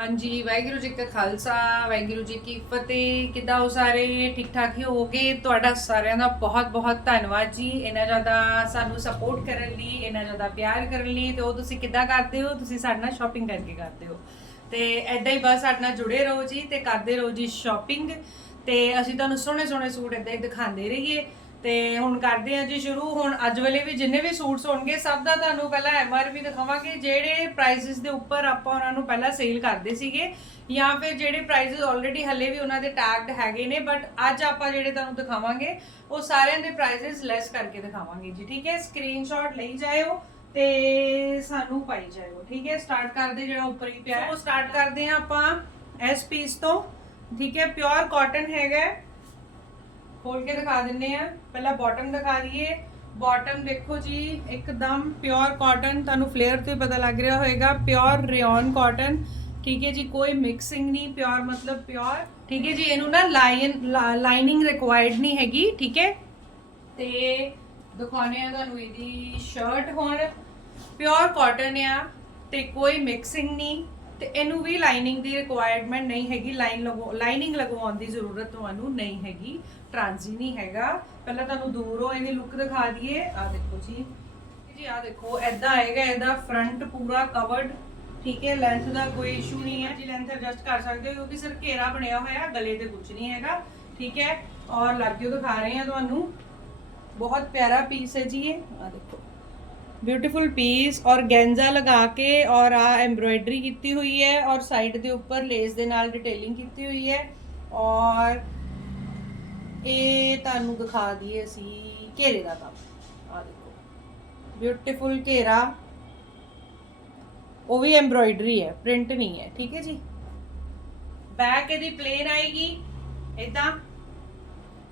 ਹਾਂਜੀ, ਵਾਹਿਗੁਰੂ ਜੀ ਕਾ ਖਾਲਸਾ, ਵਾਹਿਗੁਰੂ ਜੀ ਕੀ ਫਤਿਹ। ਕਿੱਦਾਂ ਹੋ ਸਾਰੇ? ਠੀਕ ਠਾਕ ਹੀ ਹੋਗੇ ਤੁਹਾਡਾ ਸਾਰਿਆਂ ਦਾ ਬਹੁਤ ਬਹੁਤ ਧੰਨਵਾਦ ਜੀ। ਇਹਨਾਂ ਜ਼ਿਆਦਾ ਸਾਨੂੰ ਸਪੋਰਟ ਕਰਨ ਲਈ ਇਹਨਾਂ ਜ਼ਿਆਦਾ ਪਿਆਰ ਕਰਨ ਲਈ। ਤੇ ਉਹ ਤੁਸੀਂ ਕਿੱਦਾਂ ਕਰਦੇ ਹੋ? ਤੁਸੀਂ ਸਾਡੇ ਨਾਲ ਸ਼ਾਪਿੰਗ ਕਰਕੇ ਕਰਦੇ ਹੋ। ਤੇ ਐਦਾਂ ਹੀ ਬਸ ਸਾਡੇ ਨਾਲ ਜੁੜੇ ਰਹੋ ਜੀ ਤੇ ਕਰਦੇ ਰਹੋ ਜੀ ਸ਼ਾਪਿੰਗ ਤੇ ਅਸੀਂ ਤੁਹਾਨੂੰ ਸੋਹਣੇ ਸੋਹਣੇ ਸੂਟ ਐਦਾਂ ਹੀ ਦਿਖਾਉਂਦੇ ਰਹੀਏ। ਤੇ ਹੁਣ ਕਰਦੇ ਹਾਂ ਜੀ ਸ਼ੁਰੂ। ਹੁਣ ਅੱਜ ਵੇਲੇ ਵੀ ਜਿੰਨੇ ਵੀ ਸੂਟਸ ਹੋਣਗੇ ਸਭ ਦਾ ਤੁਹਾਨੂੰ ਪਹਿਲਾਂ ਐਮਆਰਪੀ ਦਿਖਾਵਾਂਗੇ ਜਿਹੜੇ ਪ੍ਰਾਈਸਿਸ ਦੇ ਉੱਪਰ ਆਪਾਂ ਉਹਨਾਂ ਨੂੰ ਪਹਿਲਾਂ ਸੇਲ ਕਰਦੇ ਸੀਗੇ ਜਾਂ ਫਿਰ ਜਿਹੜੇ ਪ੍ਰਾਈਸਿਸ ਆਲਰੇਡੀ ਹੱਲੇ ਵੀ ਉਹਨਾਂ ਦੇ ਟੈਗਡ ਹੈਗੇ ਨੇ ਬਟ ਅੱਜ ਆਪਾਂ ਜਿਹੜੇ ਤੁਹਾਨੂੰ ਦਿਖਾਵਾਂਗੇ ਉਹ ਸਾਰਿਆਂ ਦੇ ਪ੍ਰਾਈਸਿਸ ਲੈਸ ਕਰਕੇ ਦਿਖਾਵਾਂਗੇ ਜੀ ਠੀਕ ਹੈ? ਸਕਰੀਨਸ਼ਾਟ ਲਈ ਜਾਇਓ ਤੇ ਸਾਨੂੰ ਪਾਈ ਜਾਇਓ ਠੀਕ ਹੈ? ਸਟਾਰਟ ਕਰਦੇ ਜਿਹੜਾ ਉੱਪਰ ਹੀ ਪਿਆ ਉਹ ਸਟਾਰਟ ਕਰਦੇ ਹਾਂ ਆਪਾਂ ਇਸ ਪੀਸ ਤੋਂ ਠੀਕ ਹੈ? ਪਿਓਰ ਕਾਟਨ ਹੈਗਾ। ਖੋਲ ਕੇ ਦਿਖਾ ਦਿੰਨੇ ਆ। ਪਹਿਲਾਂ ਬਾਟਮ ਦਿਖਾ ਦਈਏ। ਬਾਟਮ ਦੇਖੋ ਜੀ, ਇੱਕਦਮ ਪਿਓਰ ਕਾਟਨ ਤੁਹਾਨੂੰ ਫਲੇਅਰ ਤੋਂ ਹੀ ਪਤਾ ਲੱਗ ਰਿਹਾ ਹੋਵੇਗਾ ਪਿਓਰ ਰਿਓਨ ਕਾਟਨ ਠੀਕ ਹੈ ਜੀ, ਕੋਈ ਮਿਕਸਿੰਗ ਨਹੀਂ ਪਿਓਰ ਮਤਲਬ ਪਿਓਰ ਠੀਕ ਹੈ ਜੀ, ਇਹਨੂੰ ਨਾ ਲਾਈਨ ਲਾਈਨਿੰਗ ਰਿਕੁਆਇਰਡ ਨਹੀਂ ਹੈਗੀ, ਠੀਕ ਹੈ। ਤੇ ਦਿਖਾਉਣੇ ਆ ਤੁਹਾਨੂੰ ਇਹਦੀ ਸ਼ਰਟ ਹੁਣ। ਪਿਓਰ ਕਾਟਨ ਆ, ਤੇ ਕੋਈ ਮਿਕਸਿੰਗ ਨਹੀਂ। ਤੇ ਇਹਨੂੰ ਵੀ ਲਾਈਨਿੰਗ ਦੀ ਰਿਕੁਆਇਰਮੈਂਟ ਨਹੀਂ ਹੈਗੀ ਲਾਈਨ ਲਗਵਾ ਲਾਈਨਿੰਗ ਲਗਵਾਉਣ ਦੀ ਜ਼ਰੂਰਤ ਤੁਹਾਨੂੰ ਨਹੀਂ ਹੈਗੀ ਟ੍ਰਾਂਜ਼ੀ ਨਹੀਂ ਹੈਗਾ। ਪਹਿਲਾਂ ਤੁਹਾਨੂੰ ਦੂਰੋਂ ਇਹਦੀ ਲੁੱਕ ਦਿਖਾ ਦਈਏ। ਆ ਦੇਖੋ ਜੀ। ਜੀ ਆ ਦੇਖੋ ਐਦਾਂ ਆਏਗਾ, ਇਹਦਾ ਫਰੰਟ ਪੂਰਾ ਕਵਰਡ ਠੀਕ ਹੈ ਲੈਂਥ ਦਾ ਕੋਈ ਇਸ਼ੂ ਨਹੀਂ ਹੈ। ਜੀ ਲੈਂਥ ਐਡਜਸਟ ਕਰ ਸਕਦੇ ਹੋ, ਕਿਉਂਕਿ ਸਿਰਫ ਘੇਰਾ ਬਣਿਆ ਹੋਇਆ, ਗਲੇ ਤੇ ਕੁਝ ਨਹੀਂ ਹੈਗਾ, ਠੀਕ ਹੈ। ਔਰ ਲਾਗਿਓ ਦਿਖਾ ਰਹੇ ਹਾਂ ਤੁਹਾਨੂੰ। ਬਹੁਤ ਪਿਆਰਾ ਪੀਸ ਹੈ ਜੀ ਇਹ। ਆ ਦੇਖੋ। ਬਿਊਟੀਫੁਲ ਪੀਸ ਔਰ ਗੈਂਜ਼ਾ ਲਗਾ ਕੇ ਔਰ ਆ ਐਮਬ੍ਰੋਇਡਰੀ ਕੀਤੀ ਹੋਈ ਹੈ ਔਰ ਸਾਈਡ ਦੇ ਉੱਪਰ ਲੇਸ ਦੇ ਨਾਲ ਡਿਟੇਲਿੰਗ ਕੀਤੀ ਹੋਈ ਹੈ ਔਰ ਇਹ ਤੁਹਾਨੂੰ ਦਿਖਾ ਦਈਏ ਅਸੀਂ ਘੇਰੇ ਦਾ ਕੰਮ। ਆ ਦੇਖੋ। ਬਿਊਟੀਫੁਲ ਘੇਰਾ। ਉਹ ਵੀ ਐਮਬ੍ਰੋਇਡਰੀ ਹੈ ਪ੍ਰਿੰਟ ਨਹੀਂ ਹੈ, ਠੀਕ ਹੈ ਜੀ? ਬੈਕ ਇਹਦੀ ਪਲੇਨ ਆਏਗੀ ਇਦਾਂ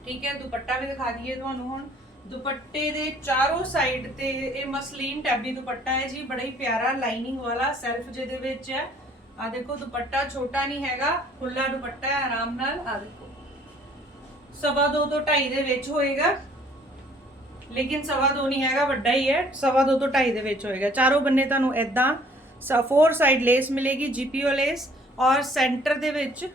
ਠੀਕ ਹੈ, ਦੁਪੱਟਾ ਵੀ ਦਿਖਾ ਦਈਏ ਤੁਹਾਨੂੰ ਹੁਣ। ਦੁਪੱਟੇ ਦੇ ਚਾਰੋਂ ਸਾਈਡ ਤੇ ਇਹ ਮਸਲੀਨ ਟੈਬੀ ਦੁਪੱਟਾ ਹੈ ਜੀ, ਬੜਾ ਹੀ ਪਿਆਰਾ ਲਾਈਨਿੰਗ ਵਾਲਾ ਸੈਲਫ ਜਿਹਦੇ ਵਿੱਚ ਹੈ। ਆ ਦੇਖੋ, ਦੁਪੱਟਾ ਛੋਟਾ ਨਹੀਂ ਹੈਗਾ ਖੁੱਲਾ ਦੁਪੱਟਾ ਹੈ, ਆਰਾਮ ਨਾਲ। ਆ ਦੇਖੋ। ਸਵਾ ਦੋ ਤੋਂ ਢਾਈ ਦੇ ਵਿੱਚ ਹੋਏਗਾ। ਲੇਕਿਨ ਸਵਾ ਦੋ ਨਹੀਂ ਹੈਗਾ, ਵੱਡਾ ਹੀ ਹੈ। ਸਵਾ ਦੋ ਤੋਂ ਢਾਈ ਦੇ ਵਿੱਚ ਹੋਏਗਾ। ਚਾਰੋਂ ਬੰਨੇ ਤੁਹਾਨੂੰ ਇਦਾਂ ਫੋਰ ਸਾਈਡ ਲੇਸ ਮਿਲੇਗੀ ਜੀਪੀਓ ਲੇਸ ਔਰ ਸੈਂਟਰ ਦੇ ਵਿੱਚ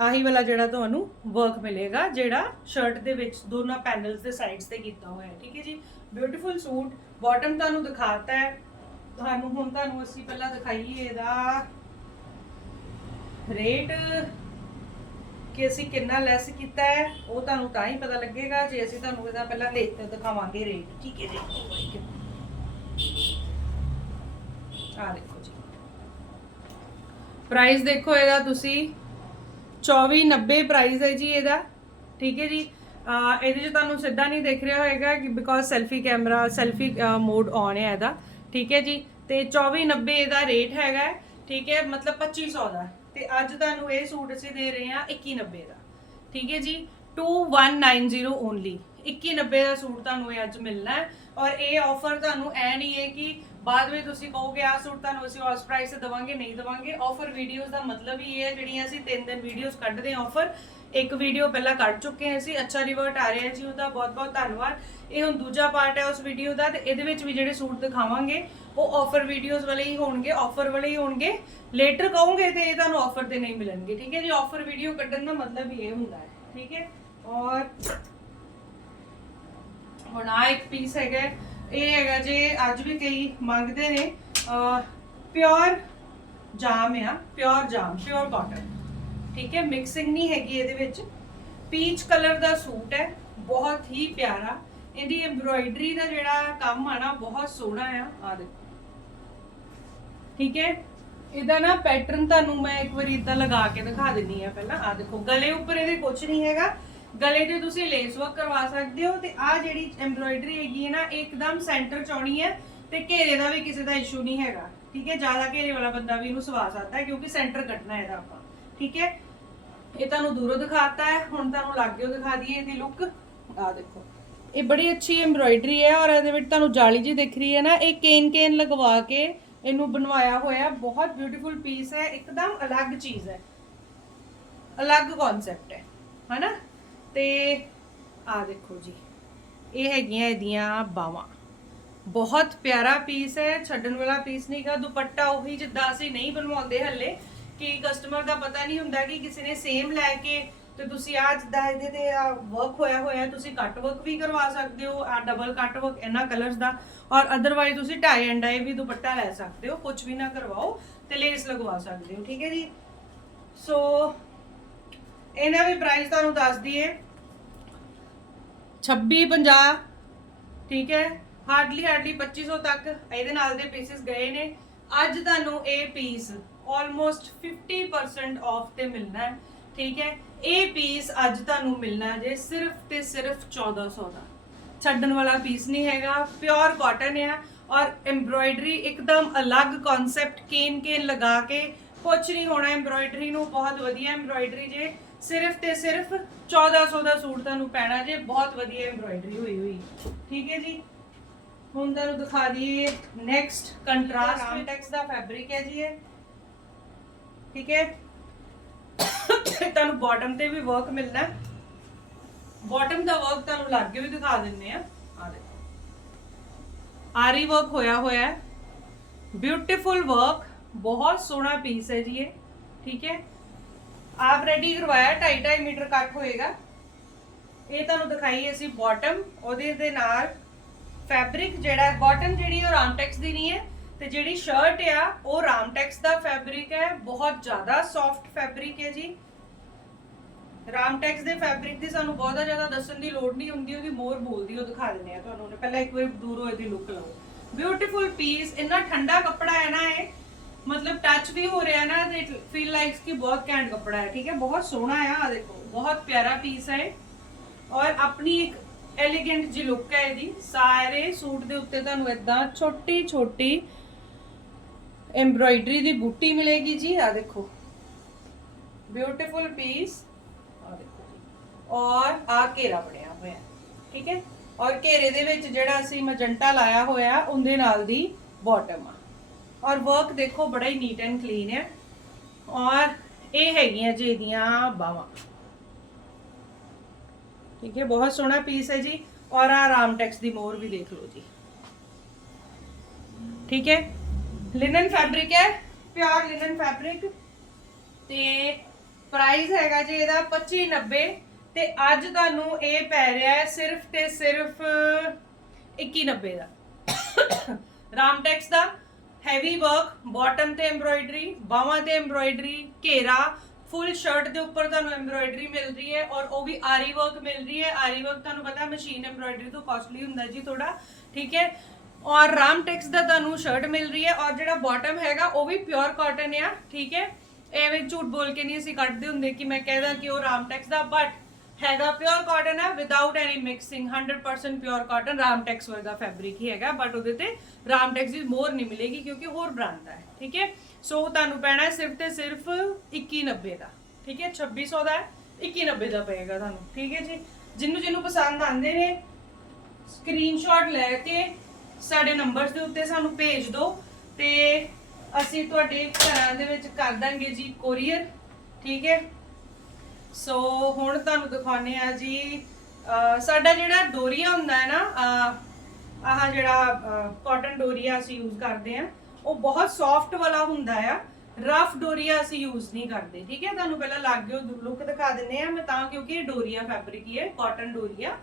ਆਹੀ ਵਾਲਾ ਜਿਹੜਾ ਤੁਹਾਨੂੰ ਵਰਕ ਮਿਲੇਗਾ, ਜਿਹੜਾ ਸ਼ਰਟ ਦੇ ਵਿੱਚ ਦੋਨਾਂ ਪੈਨਲਸ ਦੇ ਸਾਈਡਸ ਤੇ ਕੀਤਾ ਹੋਇਆ ਹੈ, ਠੀਕ ਹੈ ਜੀ? ਬਿਊਟੀਫੁਲ ਸੂਟ ਬਾਟਮ ਤੁਹਾਨੂੰ ਦਿਖਾਤਾ ਹੈ। ਤੁਹਾਨੂੰ, ਹੁਣ ਤੁਹਾਨੂੰ ਅਸੀਂ ਪਹਿਲਾਂ ਦਿਖਾਈਏ ਇਹਦਾ ਰੇਟ ਕਿ ਅਸੀਂ ਕਿੰਨਾ ਲੈਸ ਕੀਤਾ ਹੈ, ਉਹ ਤੁਹਾਨੂੰ ਤਾਂ ਹੀ ਪਤਾ ਲੱਗੇਗਾ, ਜੇ ਅਸੀਂ ਤੁਹਾਨੂੰ ਇਹਦਾ ਪਹਿਲਾਂ ਦੇਖ ਕੇ ਦਿਖਾਵਾਂਗੇ ਰੇਟ ਠੀਕ ਹੈ ਜੀ? ਆ ਦੇਖੋ ਜੀ। ਪ੍ਰਾਈਸ ਦੇਖੋ ਇਹਦਾ ਤੁਸੀਂ। 2490 ਪ੍ਰਾਈਸ ਹੈ ਜੀ ਇਹਦਾ। ਠੀਕ ਹੈ ਜੀ। ਇਹਦੇ 'ਚ ਤੁਹਾਨੂੰ ਸਿੱਧਾ ਨਹੀਂ ਦਿਖ ਰਿਹਾ ਹੋਏਗਾ ਕਿ because selfie camera selfie mode on ਹੈ ਇਹਦਾ। ਠੀਕ ਹੈ ਜੀ। ਤੇ 2490 ਇਹਦਾ ਰੇਟ ਹੈਗਾ ਠੀਕ ਹੈ, ਮਤਲਬ 2500 ਦਾ। ਤੇ ਅੱਜ ਤੁਹਾਨੂੰ ਇਹ ਸੂਟ ਅਸੀਂ ਦੇ ਰਹੇ ਹਾਂ 2190 ਦਾ। ਠੀਕ ਹੈ ਜੀ। 2190 ਓਨਲੀ 2190 ਦਾ ਸੂਟ ਤੁਹਾਨੂੰ ਇਹ ਅੱਜ ਮਿਲਣਾ ਹੈ। ਔਰ ਇਹ ਆਫਰ ਤੁਹਾਨੂੰ ਐ ਨਹੀਂ ਹੈ ਕਿ ਬਾਅਦ ਵਿੱਚ ਤੁਸੀਂ ਕਹੋਗੇ ਆ ਸੂਟ ਤੁਹਾਨੂੰ ਅਸੀਂ ਉਸ ਪ੍ਰਾਈਸ ਤੇ ਦਵਾਂਗੇ, ਨਹੀਂ ਦਵਾਂਗੇ। ਆਫਰ ਵੀਡੀਓਜ਼ ਦਾ ਮਤਲਬ ਹੀ ਇਹ ਹੈ, ਜਿਹੜੀਆਂ ਅਸੀਂ ਤਿੰਨ ਦਿਨ ਵੀਡੀਓਜ਼ ਕੱਢਦੇ ਹਾਂ ਆਫਰ ਇੱਕ ਵੀਡੀਓ ਪਹਿਲਾਂ ਕੱਢ ਚੁੱਕੇ ਹਾਂ ਅਸੀਂ, ਅੱਛਾ ਰਿਵਰਟ ਆ ਰਿਹਾ ਜੀ ਉਹਦਾ ਬਹੁਤ ਬਹੁਤ ਧੰਨਵਾਦ। ਇਹ ਹੁਣ ਦੂਜਾ ਪਾਰਟ ਹੈ ਉਸ ਵੀਡੀਓ ਦਾ, ਤੇ ਇਹਦੇ ਵਿੱਚ ਵੀ ਜਿਹੜੇ ਸੂਟ ਦਿਖਾਵਾਂਗੇ, ਉਹ ਆਫਰ ਵੀਡੀਓਜ਼ ਵਾਲੇ ਹੀ ਹੋਣਗੇ ਆਫਰ ਵਾਲੇ ਹੀ ਹੋਣਗੇ। ਲੇਟਰ ਕਹੋਗੇ ਤੇ ਇਹ ਤੁਹਾਨੂੰ ਆਫਰ ਤੇ ਨਹੀਂ ਮਿਲਣਗੇ, ਠੀਕ ਹੈ ਜੀ? ਆਫਰ ਵੀਡੀਓ ਕੱਢਣ ਦਾ ਮਤਲਬ ਇਹ ਹੁੰਦਾ ਹੈ, ਠੀਕ ਹੈ? ਔਰ ਹੁਣ ਆ ਇੱਕ ਪੀਸ ਹੈਗਾ ਇਹ ਹੈਗਾ ਜੇ ਅੱਜ ਵੀ ਕਈ ਮੰਗਦੇ ਨੇ ਪਿਓਰ ਜਾਮ ਆ ਪਿਓਰ ਜਾਮ ਪਿਓਰ ਕਾਟਨ ਠੀਕ ਹੈ ਮਿਕਸਿੰਗ ਨਹੀਂ ਹੈਗੀ ਇਹਦੇ ਵਿੱਚ। ਪੀਚ ਕਲਰ ਦਾ ਸੂਟ ਹੈ, ਬਹੁਤ ਹੀ ਪਿਆਰਾ। ਇਹਦੀ ਐਮਬ੍ਰੋਇਡਰੀ ਦਾ ਜਿਹੜਾ ਕੰਮ ਆ ਨਾ, ਬਹੁਤ ਸੋਹਣਾ ਆ। ਆ ਦੇਖੋ। ਠੀਕ ਹੈ, ਇਹਦਾ ਨਾ ਪੈਟਰਨ ਤੁਹਾਨੂੰ ਮੈਂ ਇੱਕ ਵਾਰੀ ਇਦਾਂ ਲਗਾ ਕੇ ਦਿਖਾ ਦਿੰਨੀ ਆ ਪਹਿਲਾਂ। ਆ ਦੇਖੋ, ਗਲੇ ਉੱਪਰ ਇਹਦੇ ਕੁਝ ਨਹੀਂ ਹੈਗਾ। ਗਲੇ ਤੇ ਤੁਸੀਂ ਲੇਸ ਵਰਕ ਕਰਵਾ ਸਕਦੇ ਹੋ ਤੇ ਆ ਜਿਹੜੀ ਐਮਬ੍ਰੋਇਡਰੀ ਹੈਗੀ ਹੈ ਨਾ ਇੱਕਦਮ ਸੈਂਟਰ ਚ ਆਉਣੀ ਹੈ ਤੇ ਘੇਰੇ ਦਾ ਵੀ ਕਿਸੇ ਦਾ ਇਸ਼ੂ ਨਹੀਂ ਹੈਗਾ। ਠੀਕ ਹੈ? ਜ਼ਿਆਦਾ ਘੇਰੇ ਵਾਲਾ ਬੰਦਾ ਵੀ ਇਹਨੂੰ ਸਵਾ ਸਕਦਾ ਹੈ ਕਿਉਂਕਿ ਸੈਂਟਰ ਕੱਟਣਾ ਇਹਦਾ ਆਪਾਂ। ਠੀਕ ਹੈ? ਇਹ ਤੁਹਾਨੂੰ ਦੂਰੋਂ ਦਿਖਾਤਾ ਹੈ, ਹੁਣ ਤੁਹਾਨੂੰ ਲਾਗਿਓ ਦਿਖਾ ਦਈਏ ਇਹਦੀ ਲੁੱਕ ਆ ਦੇਖੋ। ਇਹ ਬੜੀ ਅੱਛੀ ਐਮਬ੍ਰੋਇਡਰੀ ਹੈ ਔਰ ਇਹਦੇ ਵਿੱਚ ਤੁਹਾਨੂੰ ਜਾਲੀ ਜੀ ਦਿਖ ਰਹੀ ਹੈ ਨਾ, ਇਹ ਕੇਨ ਕੇਨ ਲਗਵਾ ਕੇ ਇਹਨੂੰ ਬਣਵਾਇਆ ਹੋਇਆ। ਬਹੁਤ ਬਿਊਟੀਫੁਲ ਪੀਸ ਹੈ, ਇੱਕਦਮ ਅਲੱਗ ਚੀਜ਼ ਹੈ। ਅਲੱਗ ਕਨਸੈਪਟ ਹੈ। ਹਨਾ? ਤੇ ਆ ਦੇਖੋ ਜੀ, ਇਹ ਹੈਗੀਆਂ ਇਹਦੀਆਂ ਬਾਵਾਂ। ਬਹੁਤ ਪਿਆਰਾ ਪੀਸ ਹੈ, ਛੱਡਣ ਵਾਲਾ ਪੀਸ ਨਹੀਂਗਾ ਦੁਪੱਟਾ ਉਹੀ ਜਿੱਦਾਂ ਅਸੀਂ ਨਹੀਂ ਬਣਵਾਉਂਦੇ ਹੱਲੇ, ਕਿ ਕਸਟਮਰ ਦਾ ਪਤਾ ਨਹੀਂ ਹੁੰਦਾ ਕਿ ਕਿਸੇ ਨੇ ਸੇਮ ਲੈ ਕੇ ਤੇ ਤੁਸੀਂ ਆ ਜਿੱਦਾਂ ਇਹਦੇ ਤੇ ਵਰਕ ਹੋਇਆ ਹੋਇਆ, ਤੁਸੀਂ ਕੱਟ ਵਰਕ ਵੀ ਕਰਵਾ ਸਕਦੇ ਹੋ ਆ ਡਬਲ ਕੱਟ ਵਰਕ ਇਹਨਾਂ ਕਲਰਸ ਦਾ। ਔਰ ਅਦਰਵਾਈਜ਼ ਤੁਸੀਂ ਟਾਈ ਐਂਡ ਡਾਈ ਵੀ ਦੁਪੱਟਾ ਲੈ ਸਕਦੇ ਹੋ ਕੁਝ ਵੀ ਨਾ ਕਰਵਾਓ ਤੇ ਲੇਸ ਲਗਵਾ ਸਕਦੇ ਹੋ, ਠੀਕ ਹੈ ਜੀ? ਸੋ ਇਹਨਾਂ ਵੀ ਪ੍ਰਾਈਸ ਤੁਹਾਨੂੰ ਦੱਸ ਦਈਏ। 2650 ਠੀਕ ਹੈ? ਹਾਰਡਲੀ ਹਾਰਡਲੀ 2500 ਤੱਕ ਇਹਦੇ ਨਾਲ ਦੇ ਪੀਸਸ ਗਏ ਨੇ। ਅੱਜ ਤੁਹਾਨੂੰ ਇਹ ਪੀਸ ਆਲਮੋਸਟ 50% ਆਫ ਤੇ ਮਿਲਣਾ ਹੈ, ਠੀਕ ਹੈ? ਇਹ ਪੀਸ ਅੱਜ ਤੁਹਾਨੂੰ ਮਿਲਣਾ ਜੇ ਸਿਰਫ ਤੇ ਸਿਰਫ 1400 ਦਾ। ਛੱਡਣ ਵਾਲਾ ਪੀਸ ਨਹੀਂ ਹੈਗਾ ਪਿਓਰ ਕਾਟਨ ਹੈ ਔਰ ਐਮਬ੍ਰੋਇਡਰੀ ਇੱਕਦਮ ਅਲੱਗ ਕਨਸੈਪਟ ਕੇਨ ਕੇਨ ਲਗਾ ਕੇ ਕੁਛ ਨਹੀਂ ਹੋਣਾ ਐਮਬ੍ਰੋਇਡਰੀ ਨੂੰ, ਬਹੁਤ ਵਧੀਆ ਐਮਬ੍ਰੋਇਡਰੀ ਜੇ। ਸਿਰਫ ਤੇ ਸਿਰਫ 1400 ਦਾ ਸੂਟ ਤੁਹਾਨੂੰ ਪੈਣਾ ਜੇ ਬਹੁਤ ਵਧੀਆ ਐਮਬ੍ਰੋਇਡਰੀ ਹੋਈ ਹੋਈ। ਠੀਕ ਹੈ ਜੀ? ਹੁਣ ਤੁਹਾਨੂੰ ਦਿਖਾ ਦਈਏ ਨੈਕਸਟ ਕੰਟਰਾਸਟ ਰਾਮਟੈਕਸ ਦਾ ਫੈਬਰਿਕ ਹੈ ਜੀ ਇਹ। ਠੀਕ ਹੈ? ਤੁਹਾਨੂੰ ਬਾਟਮ ਤੇ ਵੀ ਵਰਕ ਮਿਲਣਾ। ਬਾਟਮ ਦਾ ਵਰਕ ਤੁਹਾਨੂੰ ਲੱਗੇ ਵੀ ਦਿਖਾ ਦਿੰਨੇ ਆ। ਆ ਦੇਖੋ। ਆਰੀ ਵਰਕ ਹੋਇਆ ਹੋਇਆ ਹੈ। ਬਿਊਟੀਫੁਲ ਵਰਕ ਬਹੁਤ ਸੋਹਣਾ ਪੀਸ ਹੈ ਜੀ ਇਹ। ਠੀਕ ਹੈ? ਆਪ ਰੈਡੀ ਕਰਵਾਇਆ 2.5 ਮੀਟਰ ਕੱਟ ਹੋਏਗਾ। ਇਹ ਤੁਹਾਨੂੰ ਦਿਖਾਈ ਅਸੀਂ ਬਾਟਮ ਉਹਦੇ ਦੇ ਨਾਲ ਫੈਬਰਿਕ ਜਿਹੜਾ ਬਾਟਮ ਜਿਹੜੀ ਉਹ ਰਾਮਟੈਕਸ ਦੀ ਨਹੀਂ ਹੈ, ਤੇ ਜਿਹੜੀ ਸ਼ਰਟ ਆ, ਉਹ ਰਾਮਟੈਕਸ ਦਾ ਫੈਬਰਿਕ ਹੈ, ਬਹੁਤ ਜ਼ਿਆਦਾ ਸੌਫਟ ਫੈਬਰਿਕ ਹੈ ਜੀ। ਰਾਮਟੈਕਸ ਦੇ ਫੈਬਰਿਕ ਦੀ ਸਾਨੂੰ ਬਹੁਤਾ ਜ਼ਿਆਦਾ ਦੱਸਣ ਦੀ ਲੋੜ ਨਹੀਂ ਹੁੰਦੀ, ਉਹਦੀ ਮੋਰ ਬੋਲਦੀ, ਉਹ ਦਿਖਾ ਦਿੰਦੇ ਆ ਤੁਹਾਨੂੰ। ਪਹਿਲਾਂ ਇੱਕ ਵਾਰ ਦੂਰੋਂ ਇਹਦੀ ਲੁੱਕ ਲਓ। ਬਿਊਟੀਫੁਲ ਪੀਸ ਇੰਨਾ ਠੰਡਾ ਕੱਪੜਾ ਹੈ ਨਾ ਇਹ ਮਤਲਬ ਟੱਚ ਵੀ ਹੋ ਰਿਹਾ ਨਾ ਤੇ ਫੀਲ ਲਾਈਕਸ ਕਿ ਬਹੁਤ ਕੈਂਟ ਕੱਪੜਾ ਹੈ, ਠੀਕ ਹੈ? ਬਹੁਤ ਸੋਹਣਾ ਆ ਆ ਦੇਖੋ, ਬਹੁਤ ਪਿਆਰਾ ਪੀਸ ਹੈ ਔਰ ਆਪਣੀ ਇੱਕ ਐਲੀਗੈਂਟ ਜੀ ਲੁੱਕ ਹੈ ਇਹਦੀ। ਸਾਰੇ ਸੂਟ ਦੇ ਉੱਤੇ ਤੁਹਾਨੂੰ ਇਦਾਂ ਛੋਟੀ ਛੋਟੀ ਐਮਬ੍ਰੋਇਡਰੀ ਦੀ ਬੂਟੀ ਮਿਲੇਗੀ ਜੀ ਆ ਦੇਖੋ। ਬਿਊਟੀਫੁਲ ਪੀਸ ਆ ਦੇਖੋ ਔਰ ਆ ਘੇਰਾ ਬਣਿਆ ਹੋਇਆ, ਠੀਕ ਹੈ? ਔਰ ਘੇਰੇ ਦੇ ਵਿੱਚ ਜਿਹੜਾ ਅਸੀਂ ਮਜੰਟਾ ਲਾਇਆ ਹੋਇਆ, ਉਹਦੇ ਨਾਲ ਦੀ ਬਾਟਮ ਆ। ਔਰ ਵਰਕ ਦੇਖੋ ਬੜਾ ਹੀ ਨੀਟ ਐਂਡ ਕਲੀਨ ਹੈ। ਔਰ ਇਹ ਹੈਗੀਆਂ ਜੀ ਇਹਦੀਆਂ ਬਾਹਾਂ। ਠੀਕ ਹੈ, ਬਹੁਤ ਸੋਹਣਾ ਪੀਸ ਹੈ ਜੀ। ਔਰ ਆ ਰਾਮਟੈਕਸ ਦੀ ਮੋਰ ਵੀ ਦੇਖ ਲਓ ਜੀ। ਠੀਕ ਹੈ ਲਿਨਨ ਫੈਬਰਿਕ ਹੈ ਪਿਓਰ ਲਿਨਨ ਫੈਬਰਿਕ ਤੇ ਪ੍ਰਾਈਸ ਹੈਗਾ ਜੀ ਇਹਦਾ 2590 ਤੇ ਅੱਜ ਤੁਹਾਨੂੰ ਇਹ ਪੈ ਰਿਹਾ ਹੈ ਸਿਰਫ ਤੇ ਸਿਰਫ 2190 ਦਾ। ਰਾਮ ਟੈਕਸ ਦਾ ਹੈਵੀ ਵਰਕ ਬਾਟਮ ਤੇ ਐਮਬ੍ਰੋਇਡਰੀ ਬਾਹਾਂ ਤੇ ਐਮਬ੍ਰੋਇਡਰੀ ਘੇਰਾ ਫੁੱਲ ਸ਼ਰਟ ਦੇ ਉੱਪਰ ਤੁਹਾਨੂੰ ਐਮਬ੍ਰੋਇਡਰੀ ਮਿਲ ਰਹੀ ਹੈ ਔਰ ਉਹ ਵੀ ਆਰੀ ਵਰਕ ਮਿਲ ਰਹੀ ਹੈ। ਆਰੀ ਵਰਕ ਤੁਹਾਨੂੰ ਪਤਾ ਮਸ਼ੀਨ ਐਮਬ੍ਰੋਇਡਰੀ ਤੋਂ ਕਾਸਟਲੀ ਹੁੰਦਾ ਜੀ ਥੋੜਾ ਠੀਕ ਹੈ? ਔਰ ਰਾਮ ਟੈਕਸ ਦਾ ਤੁਹਾਨੂੰ ਸ਼ਰਟ ਮਿਲ ਰਹੀ ਹੈ ਔਰ ਜਿਹੜਾ ਬਾਟਮ ਹੈਗਾ ਉਹ ਵੀ ਪਿਓਰ ਕਾਟਨ ਆ, ਠੀਕ ਹੈ? ਐਵੇਂ ਝੂਠ ਬੋਲ ਕੇ ਨਹੀਂ ਅਸੀਂ ਕੱਢਦੇ ਹੁੰਦੇ ਕਿ ਮੈਂ ਕਹਿਦਾ ਕਿ ਉਹ ਰਾਮ ਟੈਕਸ ਦਾ ਬਟ ਹੈਗਾ ਪਿਓਰ ਕਾਟਨ ਹੈ without any mixing 100% pure cotton Ramtex ਵਰਗਾ ਫੈਬਰਿਕ ਹੀ ਹੈਗਾ ਬਟ ਉਹਦੇ ਤੇ ਰਾਮਟੈਕਸ ਦੀ ਮੋਰ ਨਹੀਂ ਮਿਲੇਗੀ ਕਿਉਂਕਿ ਹੋਰ ਬ੍ਰਾਂਡ ਦਾ ਹੈ, ਠੀਕ ਹੈ? ਸੋ ਤੁਹਾਨੂੰ ਪੈਣਾ ਹੈ ਸਿਰਫ ਤੇ ਸਿਰਫ 2190 ਦਾ, ਠੀਕ ਹੈ? 2600 ਦਾ ਹੈ 2190 ਦਾ ਪਏਗਾ ਤੁਹਾਨੂੰ, ਠੀਕ ਹੈ ਜੀ? ਜਿੰਨੂੰ ਜਿੰਨੂੰ ਪਸੰਦ ਆਉਂਦੇ ਨੇ ਸਕਰੀਨਸ਼ਾਟ ਲੈ ਕੇ ਸਾਡੇ ਨੰਬਰਸ ਦੇ ਉੱਤੇ ਸਾਨੂੰ ਭੇਜ ਦਿਓ ਤੇ ਅਸੀਂ ਤੁਹਾਡੇ ਘਰਾਂ ਦੇ ਵਿੱਚ ਕਰ ਦਾਂਗੇ ਜੀ ਕੋਰੀਅਰ ਠੀਕ ਹੈ? ਸੋ ਹੁਣ ਤੁਹਾਨੂੰ ਦਿਖਾਉਨੇ ਆ ਜੀ ਸਾਡਾ ਜਿਹੜਾ ਡੋਰੀਆ ਹੁੰਦਾ ਹੈ ਨਾ ਆਹ ਜਿਹੜਾ ਕਾਟਨ ਡੋਰੀਆ ਅਸੀਂ ਯੂਜ਼ ਕਰਦੇ ਆ ਉਹ ਬਹੁਤ ਸੌਫਟ ਵਾਲਾ ਹੁੰਦਾ ਆ। ਰਫ ਡੋਰੀਆ ਅਸੀਂ ਯੂਜ਼ ਨਹੀਂ ਕਰਦੇ, ਠੀਕ ਹੈ? ਤੁਹਾਨੂੰ ਪਹਿਲਾਂ ਲੱਗ ਗਿਓ ਲੁੱਕ ਦਿਖਾ ਦਿੰਨੇ ਆ ਮੈਂ ਤਾਂ, ਕਿਉਂਕਿ ਇਹ ਡੋਰੀਆ ਫੈਬਰਿਕ ਹੀ ਹੈ ਕਾਟਨ ਡੋਰੀਆ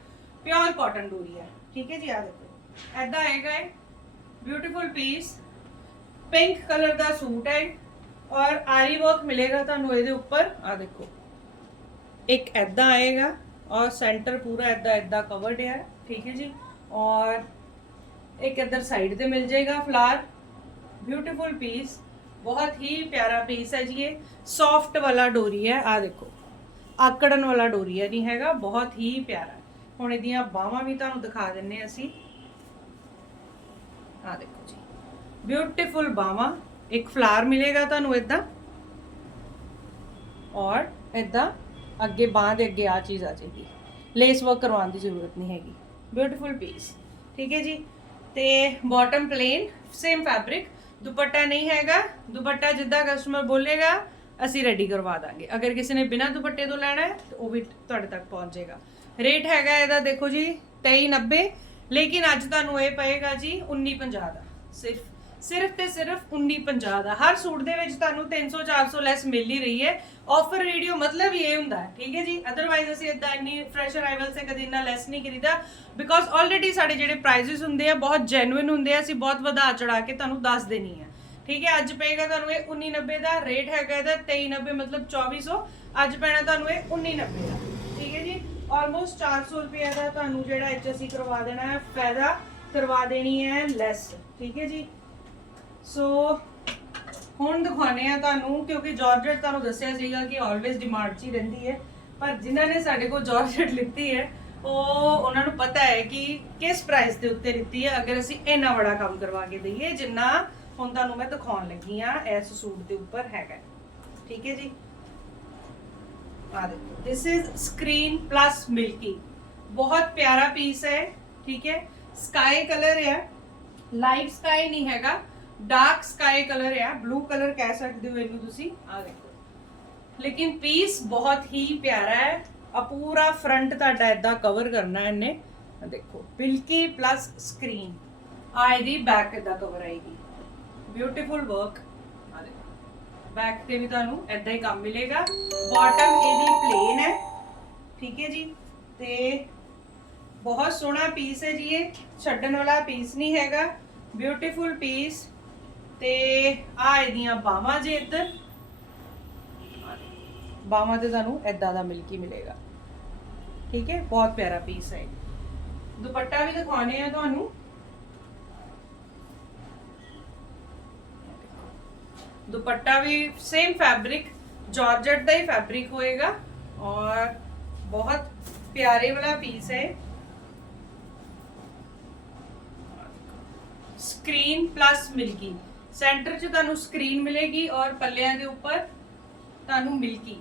ਪਿਓਰ ਕਾਟਨ ਡੋਰੀਆ, ਠੀਕ ਹੈ ਜੀ? ਆ ਦੇਖੋ ਐਦਾਂ ਆਏਗਾ ਇਹ। ਬਿਊਟੀਫੁਲ ਪੀਸ ਪਿੰਕ ਕਲਰ ਦਾ ਸੂਟ ਹੈ ਔਰ ਆਰੀ ਵਰਕ ਮਿਲੇਗਾ ਤੁਹਾਨੂੰ ਇਹਦੇ ਉੱਪਰ। ਆ ਦੇਖੋ ਇੱਕ ਐਦਾਂ ਆਏਗਾ ਔਰ ਸੈਂਟਰ ਪੂਰਾ ਐਦਾਂ ਐਦਾਂ ਕਵਰਡ ਹੈ ਠੀਕ ਹੈ ਜੀ ਔਰ ਇੱਕ ਇੱਧਰ ਸਾਈਡ ਤੇ ਮਿਲ ਜਾਏਗਾ ਫਲਾਰ ਬਿਊਟੀਫੁਲ ਪੀਸ ਬਹੁਤ ਹੀ ਪਿਆਰਾ ਪੀਸ ਹੈ ਜੀ ਇਹ ਸੌਫਟ ਵਾਲਾ ਡੋਰੀ ਹੈ ਆ ਦੇਖੋ ਆਕੜਨ ਵਾਲਾ ਡੋਰੀ ਹੈ ਨਹੀਂ ਹੈਗਾ ਬਹੁਤ ਹੀ ਪਿਆਰਾ ਹੁਣ ਇਹਦੀਆਂ ਬਾਹਾਂ ਵੀ ਤੁਹਾਨੂੰ ਦਿਖਾ ਦਿੰਨੇ ਅਸੀਂ ਆ ਦੇਖੋ ਜੀ ਬਿਊਟੀਫੁਲ ਬਾਹਾਂ ਇੱਕ ਫਲਾਰ ਮਿਲੇਗਾ ਤੁਹਾਨੂੰ ਇਦਾਂ ਔਰ ਇਦਾਂ ਅੱਗੇ ਬਾਹ ਦੇ ਅੱਗੇ ਆ ਚੀਜ਼ ਆ ਜਾਏਗੀ। ਲੇਸ ਵਰਕ ਕਰਵਾਉਣ ਦੀ ਜ਼ਰੂਰਤ ਨਹੀਂ ਹੈਗੀ। ਬਿਊਟੀਫੁਲ ਪੀਸ ਠੀਕ ਹੈ ਜੀ? ਤੇ ਬਾਟਮ ਪਲੇਨ ਸੇਮ ਫੈਬਰਿਕ ਦੁਪੱਟਾ ਨਹੀਂ ਹੈਗਾ। ਦੁਪੱਟਾ ਜਿੱਦਾਂ ਕਸਟਮਰ ਬੋਲੇਗਾ, ਅਸੀਂ ਰੈਡੀ ਕਰਵਾ ਦਾਂਗੇ। ਅਗਰ ਕਿਸੇ ਨੇ ਬਿਨਾਂ ਦੁਪੱਟੇ ਤੋਂ ਲੈਣਾ ਹੈ, ਤਾਂ ਉਹ ਵੀ ਤੁਹਾਡੇ ਤੱਕ ਪਹੁੰਚ ਜਾਏਗਾ। ਰੇਟ ਹੈਗਾ ਇਹਦਾ, ਦੇਖੋ ਜੀ 2390 ਲੇਕਿਨ ਅੱਜ ਤੁਹਾਨੂੰ ਇਹ ਪਏਗਾ ਜੀ 1950 ਦਾ। ਸਿਰਫ ਸਿਰਫ ਤੇ ਸਿਰਫ 1950 ਦਾ। ਹਰ ਸੂਟ ਦੇ ਵਿੱਚ ਤੁਹਾਨੂੰ 300 400 ਲੈਸ ਮਿਲ ਹੀ ਰਹੀ ਹੈ। ਆਫਰ ਰੇਡੀਓ ਮਤਲਬ ਹੀ ਇਹ ਹੁੰਦਾ ਹੈ, ਠੀਕ ਹੈ ਜੀ? ਅਦਰਵਾਈਜ਼ ਅਸੀਂ ਇਦਾਂ ਇੰਨੀ ਫਰੈਸ਼ ਅਰਾਈਵਲ ਸੇ ਕਦੀ ਇੰਨਾ ਲੈਸ ਨਹੀਂ ਕਰੀਦਾ। ਬਿਕੋਜ਼ ਆਲਰੇਡੀ ਸਾਡੇ ਜਿਹੜੇ ਪ੍ਰਾਈਸਿਸ ਹੁੰਦੇ ਆ, ਬਹੁਤ ਜੈਨੂਇਨ ਹੁੰਦੇ ਆ, ਅਸੀਂ ਬਹੁਤ ਵਧਾ ਚੜਾ ਕੇ ਤੁਹਾਨੂੰ ਦੱਸ ਦੇਣੀ ਆ ਠੀਕ ਹੈ, ਅੱਜ ਪਏਗਾ ਤੁਹਾਨੂੰ ਇਹ 1990 ਦਾ ਰੇਟ ਹੈਗਾ ਇਹਦਾ 2390 ਮਤਲਬ 2400 ਅੱਜ ਪੈਣਾ ਤੁਹਾਨੂੰ ਇਹ 1990 ਦਾ। ਠੀਕ ਹੈ ਜੀ? ਆਲਮੋਸਟ 400 ਰੁਪਏ ਦਾ ਤੁਹਾਨੂੰ ਜਿਹੜਾ ਇਹ ਅਸੀਂ ਕਰਵਾ ਦੇਣਾ ਹੈ, ਫਾਇਦਾ ਕਰਵਾ ਦੇਣੀ ਹੈ ਲੈਸ ਠੀਕ ਹੈ ਜੀ? ਸੋ ਹੁਣ ਦਿਖਾਉਣੇ ਆ ਤੁਹਾਨੂੰ, ਕਿਉਂਕਿ ਜਾਰਜਟ ਤੁਹਾਨੂੰ ਦੱਸਿਆ ਸੀਗਾ ਕਿ ਆਲਵੇਜ਼ ਡਿਮਾਂਡ 'ਚ ਹੀ ਰਹਿੰਦੀ ਹੈ। ਪਰ ਜਿਨ੍ਹਾਂ ਨੇ ਸਾਡੇ ਕੋਲ ਜਾਰਜਟ ਲਿੱਤੀ ਹੈ, ਉਹ ਉਹਨਾਂ ਨੂੰ ਪਤਾ ਹੈ ਕਿ ਕਿਸ ਪ੍ਰਾਈਸ ਦੇ ਉੱਤੇ ਲਿੱਤੀ ਹੈ, ਅਗਰ ਅਸੀਂ ਇੰਨਾ ਬੜਾ ਕੰਮ ਕਰਵਾ ਕੇ ਦਈਏ, ਜਿੰਨਾ ਹੁਣ ਤੁਹਾਨੂੰ ਮੈਂ ਦਿਖਾਉਣ ਲੱਗੀ ਆ ਇਸ ਸੂਟ ਦੇ ਉੱਪਰ ਹੈਗਾ ਠੀਕ ਹੈ ਜੀ? ਆ ਦੇਖੋ this is screen plus milky ਬਹੁਤ ਪਿਆਰਾ ਪੀਸ ਹੈ, ਠੀਕ ਹੈ? ਸਕਾਈ ਕਲਰ ਹੈ। ਲਾਈਟ ਸਕਾਈ ਨਹੀਂ ਹੈਗਾ। ਡਾਰਕ ਸਕਾਈ ਕਲਰ ਆ ਬਲੂ ਕਲਰ ਕਹਿ ਸਕਦੇ ਹੋ ਇਹਨੂੰ ਤੁਸੀਂ। ਆ ਦੇਖੋ। ਲੇਕਿਨ ਪੀਸ ਬਹੁਤ ਹੀ ਪਿਆਰਾ ਹੈ। ਆ ਪੂਰਾ ਫਰੰਟ ਤੁਹਾਡਾ ਇਦਾਂ ਕਵਰ ਕਰਨਾ ਹੈ ਇਹਨੇ। ਦੇਖੋ, ਬਿਲਕੀ ਪਲੱਸ ਸਕਰੀਨ ਆ ਇਹਦੀ ਬੈਕ ਇਦਾਂ ਕਵਰ ਆਏਗੀ। ਬਿਊਟੀਫੁਲ ਵਰਕ ਆ ਦੇਖੋ। ਬੈਕ ਤੇ ਵੀ ਤੁਹਾਨੂੰ ਇਦਾਂ ਹੀ ਕੰਮ ਮਿਲੇਗਾ। ਬਾਟਮ ਇਹਦੀ ਪਲੇਨ ਹੈ। ਠੀਕ ਹੈ ਜੀ? ਤੇ ਬਹੁਤ ਸੋਹਣਾ ਪੀਸ ਹੈ ਜੀ ਇਹ। ਛੱਡਣ ਵਾਲਾ ਪੀਸ ਨਹੀਂ ਹੈਗਾ। ਬਿਊਟੀਫੁਲ ਪੀਸ ਤੇ ਆ ਇਹਦੀਆਂ ਬਾਹਾਂ ਜੇ ਇੱਧਰ। ਬਾਹਾਂ ਤੇ ਤੁਹਾਨੂੰ ਇਦਾਂ ਦਾ ਮਿਲਕੀ ਮਿਲੇਗਾ। ਠੀਕ ਹੈ? ਬਹੁਤ ਪਿਆਰਾ ਪੀਸ ਹੈ ਦੁਪੱਟਾ ਵੀ ਦਿਖਾਉਣੇ ਆ ਤੁਹਾਨੂੰ। ਦੁਪੱਟਾ ਵੀ ਸੇਮ ਫੈਬਰਿਕ ਜਾਰਜਟ ਦਾ ਹੀ ਫੈਬਰਿਕ ਹੋਏਗਾ। ਔਰ ਬਹੁਤ ਪਿਆਰੇ ਵਾਲਾ ਪੀਸ ਹੈ ਸਕਰੀਨ ਪਲੱਸ ਮਿਲਕੀ ਸੈਂਟਰ 'ਚ ਤੁਹਾਨੂੰ ਸਕਰੀਨ ਮਿਲੇਗੀ ਔਰ ਪੱਲਿਆਂ ਦੇ ਉੱਪਰ ਤੁਹਾਨੂੰ ਮਿਲਕੀ।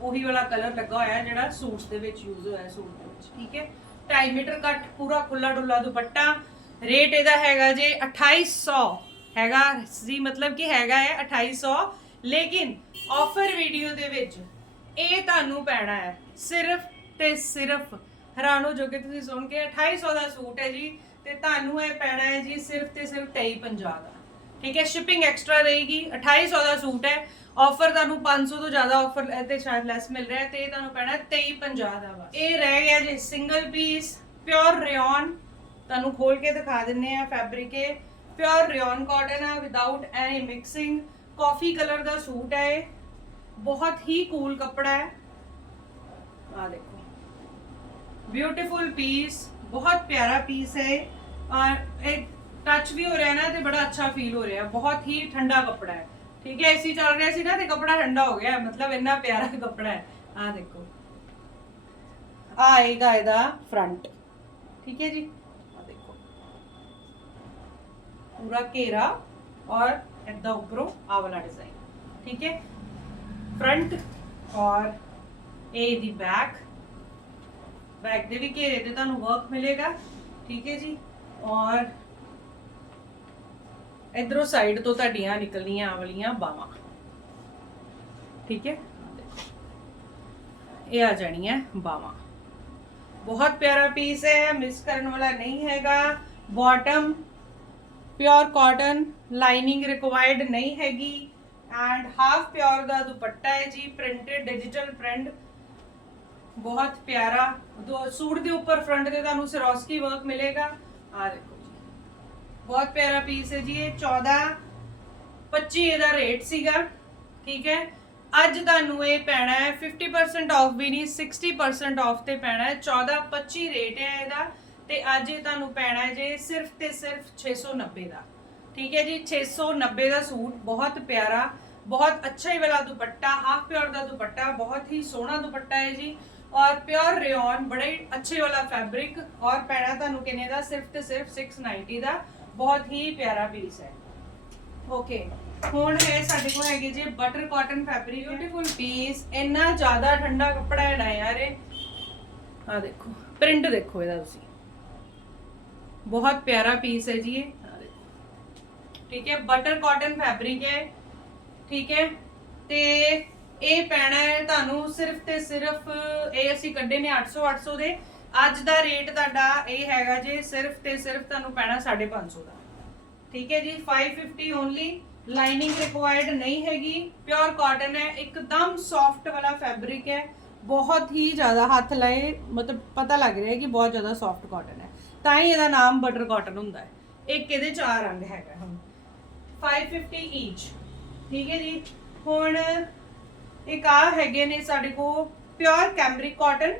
ਉਹੀ ਵਾਲਾ ਕਲਰ ਲੱਗਾ ਹੋਇਆ ਜਿਹੜਾ ਸੂਟਸ ਦੇ ਵਿੱਚ ਯੂਜ਼ ਹੋਇਆ ਸੂਟ ਦੇ ਵਿੱਚ, ਠੀਕ ਹੈ? 2.5 ਮੀਟਰ ਕੱਟ, ਪੂਰਾ ਖੁੱਲਾ ਡੁੱਲਾ ਦੁਪੱਟਾ। ਰੇਟ ਇਹਦਾ ਹੈਗਾ ਜੇ 2800 ਹੈਗਾ ਜੀ ਮਤਲਬ ਕਿ ਹੈਗਾ ਹੈ 2800 ਲੇਕਿਨ ਆਫਰ ਵੀਡੀਓ ਦੇ ਵਿੱਚ ਇਹ ਤੁਹਾਨੂੰ ਪੈਣਾ ਹੈ ਸਿਰਫ ਤੇ ਸਿਰਫ, ਹੈਰਾਨ ਹੋ ਜਾਓਗੇ ਤੁਸੀਂ ਸੁਣ ਕੇ 2800 ਦਾ ਸੂਟ ਹੈ ਜੀ, ਤੇ ਤੁਹਾਨੂੰ ਇਹ ਪੈਣਾ ਹੈ ਜੀ ਸਿਰਫ ਤੇ ਸਿਰਫ 2350 ਦਾ। ਠੀਕ ਹੈ ਸ਼ਿਪਿੰਗ ਐਕਸਟਰਾ ਰਹੇਗੀ 2800 ਦਾ ਸੂਟ ਹੈ ਆਫਰ ਤੁਹਾਨੂੰ 500 ਤੋਂ ਜ਼ਿਆਦਾ ਆਫਰ ਤੇ ਸ਼ਾਇਦ ਲੈਸ ਮਿਲ ਰਿਹਾ ਤੇ ਇਹ ਤੁਹਾਨੂੰ ਪੈਣਾ 2350 ਦਾ ਵਾ ਇਹ ਰਹਿ ਗਿਆ ਜੀ ਸਿੰਗਲ ਪੀਸ ਪਿਓਰ ਰਿਓਨ ਤੁਹਾਨੂੰ ਖੋਲ ਕੇ ਦਿਖਾ ਦਿੰਨੇ ਆ ਫੈਬਰਿਕ ਇਹ। ਪਿਓਰ ਰਿਓਨ ਕਾਟਨ ਆ without any mixing coffee colour ਦਾ ਸੂਟ ਹੈ ਇਹ। ਬਹੁਤ ਹੀ ਕੂਲ ਕੱਪੜਾ ਹੈ। ਆ ਦੇਖੋ। ਬਿਊਟੀਫੁਲ ਪੀਸ ਬਹੁਤ ਪਿਆਰਾ ਪੀਸ ਹੈ ਔਰ ਇਹ ਟੱਚ ਵੀ ਹੋ ਰਿਹਾ ਨਾ ਤੇ ਬੜਾ ਅੱਛਾ ਫੀਲ ਹੋ ਰਿਹਾ ਬਹੁਤ ਹੀ ਠੰਡਾ ਕੱਪੜਾ ਹੈ ਠੀਕ ਹੈ ਏਸੀ ਚੱਲ ਰਿਹਾ ਸੀ ਨਾ ਤੇ ਕੱਪੜਾ ਠੰਡਾ ਹੋ ਗਿਆ ਮਤਲਬ ਇੰਨਾ ਪਿਆਰਾ ਕੱਪੜਾ ਹੈ ਆ ਦੇਖੋ ਆ ਆਏਗਾ ਇਹਦਾ ਫਰੰਟ ਠੀਕ ਹੈ ਜੀ ਆ ਦੇਖੋ ਪੂਰਾ ਘੇਰਾ ਔਰ ਇਦਾਂ ਉੱਪਰੋਂ ਆ ਵਾਲਾ ਡਿਜ਼ਾਈਨ ਠੀਕ ਹੈ ਫਰੰਟ ਔਰ ਇਹ ਇਹਦੀ ਬੈਕ ਬੈਕ ਦੇ ਵੀ ਘੇਰੇ ਤੇ ਤੁਹਾਨੂੰ ਵਰਕ ਮਿਲੇਗਾ ਠੀਕ ਹੈ ਜੀ ਔਰ ਇਧਰੋਂ ਸਾਈਡ ਤੋਂ ਤੁਹਾਡੀਆਂ ਨਿਕਲਣੀਆਂ ਆ ਵਾਲੀਆਂ ਬਾਹਾਂ ਠੀਕ ਹੈ ਇਹ ਆ ਜਾਣੀਆਂ ਬਾਹਾਂ ਬਹੁਤ ਪਿਆਰਾ ਪੀਸ ਹੈ ਮਿਸ ਕਰਨ ਵਾਲਾ ਨਹੀਂ ਹੈਗਾ bottom pure cotton lining required ਨਹੀਂ ਹੈਗੀ ਐਂਡ ਹਾਫ ਪਿਓਰ ਦਾ ਦੁਪੱਟਾ ਹੈ ਜੀ ਪ੍ਰਿੰਟਡ ਡਿਜੀਟਲ ਪ੍ਰਿੰਟ ਬਹੁਤ ਪਿਆਰਾ ਦੋ ਸੂਟ ਦੇ ਉੱਪਰ ਫਰੰਟ ਤੇ ਤੁਹਾਨੂੰ ਸਿਰੋਸਕੀ ਵਰਕ ਮਿਲੇਗਾ ਆ ਦੇਖੋ ਜੀ ਬਹੁਤ ਪਿਆਰਾ ਪੀਸ ਹੈ ਜੀ, ਇਹ 14 25 ਇਹਦਾ ਰੇਟ ਸੀਗਾ, ਠੀਕ ਹੈ? ਅੱਜ ਤੁਹਾਨੂੰ ਇਹ ਪੈਣਾ ਹੈ 50% ਆਫ ਵੀ ਨਹੀਂ 60% ਆਫ ਤੇ ਪੈਣਾ ਹੈ 14 25 ਰੇਟ ਹੈ ਇਹਦਾ, ਤੇ ਅੱਜ ਇਹ ਤੁਹਾਨੂੰ ਪੈਣਾ ਹੈ ਜੇ, ਸਿਰਫ ਤੇ ਸਿਰਫ 690 ਦਾ, ਠੀਕ ਹੈ ਜੀ? 690 ਦਾ ਸੂਟ, ਬਹੁਤ ਪਿਆਰਾ, ਬਹੁਤ ਅੱਛਾ ਹੀ ਵਾਲਾ ਦੁਪੱਟਾ ਹਾਫ ਪਿਓਰ ਦਾ ਦੁਪੱਟਾ, ਬਹੁਤ ਹੀ ਸੋਹਣਾ ਦੁਪੱਟਾ ਹੈ ਜੀ, ਔਰ ਪਿਓਰ ਰਿਓਨ ਬੜੇ ਅੱਛੇ ਵਾਲਾ ਫੈਬਰਿਕ ਔਰ ਪੈਣਾ ਤੁਹਾਨੂੰ ਕਿੰਨੇ ਦਾ? ਸਿਰਫ ਤੇ ਸਿਰਫ 690 ਦਾ ਬਹੁਤ ਹੀ ਪਿਆਰਾ ਪੀਸ ਹੈ। ਓਕੇ ਹੁਣ ਇਹ ਸਾਡੇ ਕੋਲ ਹੈਗੇ ਜੀ butter cotton fabric beautiful piece ਇੰਨਾ ਜ਼ਿਆਦਾ ਠੰਡਾ ਕੱਪੜਾ ਹੈ ਨਾ ਯਾਰ ਇਹ। ਆ ਦੇਖੋ ਪ੍ਰਿੰਟ ਦੇਖੋ ਇਹਦਾ ਤੁਸੀਂ। ਬਹੁਤ ਪਿਆਰਾ ਪੀਸ ਹੈ ਜੀ ਇਹ। ਠੀਕ ਹੈ ਬਟਰ ਕਾਟਨ ਫੈਬਰਿਕ ਹੈ। ਠੀਕ ਹੈ, ਤੇ ਇਹ ਪੈਣਾ ਹੈ ਤੁਹਾਨੂੰ ਸਿਰਫ ਤੇ ਸਿਰਫ, ਇਹ ਅਸੀਂ ਕੱਢੇ ਨੇ 800 800 ਦੇ। ਅੱਜ ਦਾ ਰੇਟ ਤੁਹਾਡਾ ਇਹ ਹੈਗਾ ਜੀ ਸਿਰਫ ਤੇ ਸਿਰਫ ਤੁਹਾਨੂੰ ਪੈਣਾ 550 ਦਾ। ਠੀਕ ਹੈ ਜੀ 550 ਓਨਲੀ ਲਾਈਨਿੰਗ ਰਿਕੁਆਇਰਡ ਨਹੀਂ ਹੈਗੀ ਪਿਓਰ ਕਾਟਨ ਹੈ, ਇੱਕਦਮ ਸੌਫਟ ਵਾਲਾ ਫੈਬਰਿਕ ਹੈ। ਬਹੁਤ ਹੀ ਜ਼ਿਆਦਾ ਹੱਥ ਲਾਏ, ਮਤਲਬ ਪਤਾ ਲੱਗ ਰਿਹਾ ਹੈ ਕਿ ਬਹੁਤ ਜ਼ਿਆਦਾ ਸੌਫਟ ਕਾਟਨ ਹੈ। ਤਾਂ ਹੀ ਇਹਦਾ ਨਾਮ ਬਟਰ ਕਾਟਨ ਹੁੰਦਾ ਹੈ। ਇੱਕ ਇਹਦੇ ਚਾਰ ਰੰਗ ਹੈਗਾ ਹੁਣ। 550 ਈਚ ਠੀਕ ਹੈ ਜੀ, ਹੁਣ ਇੱਕ ਆ ਹੈਗੇ ਨੇ ਸਾਡੇ ਕੋਲ ਪਿਓਰ ਕੈਮਰਿਕ ਕਾਟਨ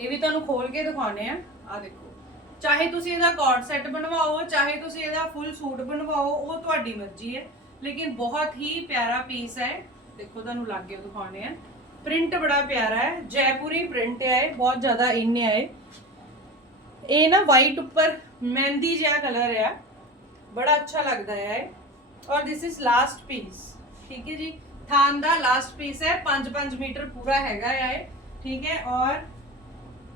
ਇਹ ਵੀ ਤੁਹਾਨੂੰ ਖੋਲ ਕੇ ਦਿਖਾਉਣੇ ਆ। ਆ ਦੇਖੋ। ਚਾਹੇ ਤੁਸੀਂ ਇਹਦਾ ਕੋਟ ਸੈੱਟ ਬਣਵਾਓ, ਚਾਹੇ ਤੁਸੀਂ ਇਹਦਾ ਫੁੱਲ ਸੂਟ ਬਣਵਾਓ, ਉਹ ਤੁਹਾਡੀ ਮਰਜ਼ੀ ਹੈ। ਲੇਕਿਨ ਬਹੁਤ ਹੀ ਪਿਆਰਾ ਪੀਸ ਹੈ। ਦੇਖੋ ਤੁਹਾਨੂੰ ਲਾਗੇ ਦਿਖਾਉਣੇ ਆ। ਪ੍ਰਿੰਟ ਬੜਾ ਪਿਆਰਾ ਹੈ। ਜੈਪੁਰੀ ਪ੍ਰਿੰਟ ਹੈ। ਬਹੁਤ ਜ਼ਿਆਦਾ ਇਨ ਹੈ ਇਹ। ਨਾ ਵਾਈਟ ਉੱਪਰ ਮਹਿੰਦੀ ਜਿਹਾ ਕਲਰ ਹੈ ਬੜਾ ਅੱਛਾ ਲੱਗਦਾ ਹੈ ਔਰ ਦਿਸ ਇਜ਼ ਲਾਸਟ ਪੀਸ ਠੀਕ ਹੈ ਜੀ? ਥਾਨ ਦਾ ਲਾਸਟ ਪੀਸ ਹੈ। 5-5 ਮੀਟਰ ਪੂਰਾ ਹੈਗਾ ਹੈ ਠੀਕ ਹੈ? ਔਰ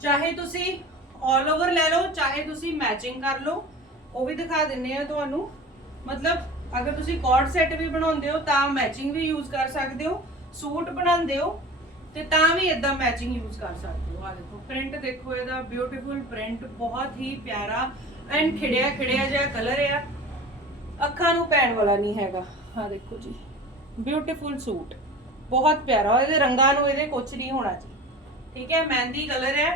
ਚਾਹੇ ਤੁਸੀਂ 올 ਓਵਰ ਲੈ ਲਓ, ਚਾਹੇ ਤੁਸੀਂ ਮੈਚਿੰਗ ਕਰ ਲਓ, ਉਹ ਵੀ ਦਿਖਾ ਦਿੰਨੇ ਆ ਤੁਹਾਨੂੰ। ਮਤਲਬ, ਅਗਰ ਤੁਸੀਂ ਕੋਡ ਸੈੱਟ ਵੀ ਬਣਾਉਂਦੇ ਹੋ, ਤਾਂ ਮੈਚਿੰਗ ਵੀ ਯੂਜ਼ ਕਰ ਸਕਦੇ ਹੋ, ਸੂਟ ਬਣਾਉਂਦੇ ਹੋ, ਤੇ ਤਾਂ ਵੀ ਇਦਾਂ ਮੈਚਿੰਗ ਯੂਜ਼ ਕਰ ਸਕਦੇ ਹੋ। ਆ ਦੇਖੋ ਪ੍ਰਿੰਟ ਦੇਖੋ ਇਹਦਾ ਬਿਊਟੀਫੁਲ ਪ੍ਰਿੰਟ ਬਹੁਤ ਹੀ ਪਿਆਰਾ ਐਂਡ ਖਿੜਿਆ ਖਿੜਿਆ ਜਿਹਾ ਕਲਰ ਆ। ਅੱਖਾਂ ਨੂੰ ਪੈਣ ਵਾਲਾ ਨਹੀਂ ਹੈਗਾ। ਆ ਦੇਖੋ ਜੀ ਬਿਊਟੀਫੁਲ ਸੂਟ, ਬਹੁਤ ਪਿਆਰਾ। ਇਹਦੇ ਰੰਗਾਂ ਨੂੰ ਇਹਦੇ ਕੁਝ ਨਹੀਂ ਹੋਣਾ ਜੀ। ਠੀਕ ਹੈ, ਮਹਿੰਦੀ ਕਲਰ ਹੈ।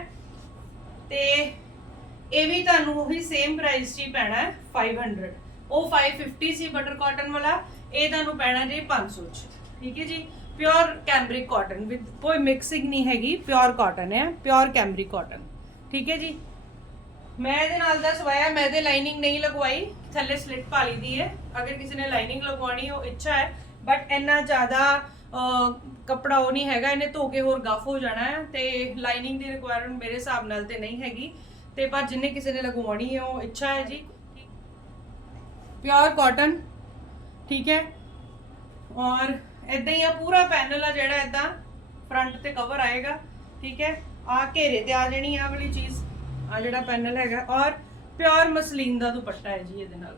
ਤੇ ਇਹ ਵੀ ਤੁਹਾਨੂੰ ਉਹੀ ਸੇਮ ਪ੍ਰਾਈਸ 'ਚ ਹੀ ਪੈਣਾ ਹੈ 500 ਉਹ 550 ਸੀ ਬਟਰ ਕਾਟਨ ਵਾਲਾ, ਇਹ ਤੁਹਾਨੂੰ ਪੈਣਾ ਜੀ 500 'ਚ। ਠੀਕ ਹੈ ਜੀ? ਪਿਓਰ ਕੈਮਰਿਕ ਕਾਟਨ ਵਿਦ ਕੋਈ ਮਿਕਸਿੰਗ ਨਹੀਂ ਹੈਗੀ ਪਿਓਰ ਕਾਟਨ ਹੈ ਪਿਓਰ ਕੈਮਰਿਕ ਕਾਟਨ ਠੀਕ ਹੈ ਜੀ? ਮੈਂ ਇਹਦੇ ਨਾਲ ਦਾ ਸਵਾਇਆ, ਮੈਂ ਇਹਦੇ ਲਾਈਨਿੰਗ ਨਹੀਂ ਲਗਵਾਈ, ਥੱਲੇ ਸਲਿਟ ਪਾ ਲਈ ਦੀ ਹੈ। ਅਗਰ ਕਿਸੇ ਨੇ ਲਾਈਨਿੰਗ ਲਗਵਾਉਣੀ ਹੋ ਇੱਛਾ ਹੈ। ਬਟ ਇੰਨਾ ਜ਼ਿਆਦਾ ਕੱਪੜਾ ਉਹ ਨਹੀਂ ਹੈਗਾ, ਇਹਨੇ ਧੋ ਕੇ ਹੋਰ ਗਫ ਹੋ ਜਾਣਾ ਹੈ ਤੇ ਲਾਈਨਿੰਗ ਦੀ ਰਿਕੁਆਇਰਮੈਂਟ ਮੇਰੇ ਹਿਸਾਬ ਨਾਲ ਤੇ ਨਹੀਂ ਹੈਗੀ। ਤੇ ਪਰ ਜਿੰਨੇ ਕਿਸੇ ਨੇ ਲਗਵਾਉਣੀ ਹੈ, ਉਹ ਇੱਛਾ ਹੈ ਜੀ। ਪਿਓਰ ਕਾਟਨ ਠੀਕ ਹੈ? ਔਰ ਇਦਾਂ ਹੀ ਆ, ਪੂਰਾ ਪੈਨਲ ਆ ਜਿਹੜਾ ਇਦਾਂ ਫਰੰਟ ਤੇ ਕਵਰ ਆਏਗਾ, ਠੀਕ ਹੈ? ਆ ਘੇਰੇ ਤੇ ਆ ਜਾਣੀ ਆ ਵਾਲੀ ਚੀਜ਼, ਆ ਜਿਹੜਾ ਪੈਨਲ ਹੈਗਾ। ਔਰ ਪਿਓਰ ਮਸਲੀਨ ਦਾ ਦੁਪੱਟਾ ਹੈ ਜੀ ਇਹਦੇ ਨਾਲ।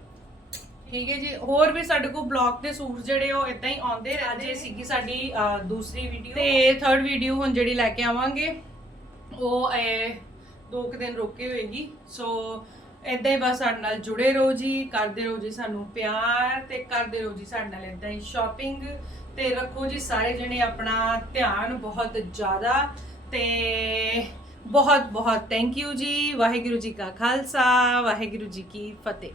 ਠੀਕ ਹੈ ਜੀ ਹੋਰ ਵੀ ਸਾਡੇ ਕੋਲ ਬਲੌਕ ਦੇ ਸੂਟ ਜਿਹੜੇ ਉਹ ਇਦਾਂ ਹੀ ਆਉਂਦੇ ਰਹਿੰਦੇ ਸੀਗੀ ਸਾਡੀ ਅਹ, ਦੂਸਰੀ ਵੀਡੀਓ ਤੇ ਥਰਡ ਵੀਡੀਓ ਹੁਣ ਜਿਹੜੀ ਲੈ ਕੇ ਆਵਾਂਗੇ ਉਹ ਇਹ ਦੋ ਕੁ ਦਿਨ ਰੁਕੇ ਹੋਏਗੀ। ਸੋ ਇਦਾਂ ਹੀ ਬਸ ਸਾਡੇ ਨਾਲ ਜੁੜੇ ਰਹੋ ਜੀ ਕਰਦੇ ਰਹੋ ਜੀ ਸਾਨੂੰ ਪਿਆਰ ਤੇ ਕਰਦੇ ਰਹੋ ਜੀ ਸਾਡੇ ਨਾਲ ਇਦਾਂ ਹੀ ਸ਼ਾਪਿੰਗ ਤੇ ਰੱਖੋ ਜੀ ਸਾਰੇ ਜਣੇ ਆਪਣਾ ਧਿਆਨ ਬਹੁਤ ਜ਼ਿਆਦਾ ਤੇ ਬਹੁਤ ਬਹੁਤ ਥੈਂਕ ਯੂ ਜੀ। ਵਾਹਿਗੁਰੂ ਜੀ ਕਾ ਖਾਲਸਾ ਵਾਹਿਗੁਰੂ ਜੀ ਕੀ ਫਤਿਹ।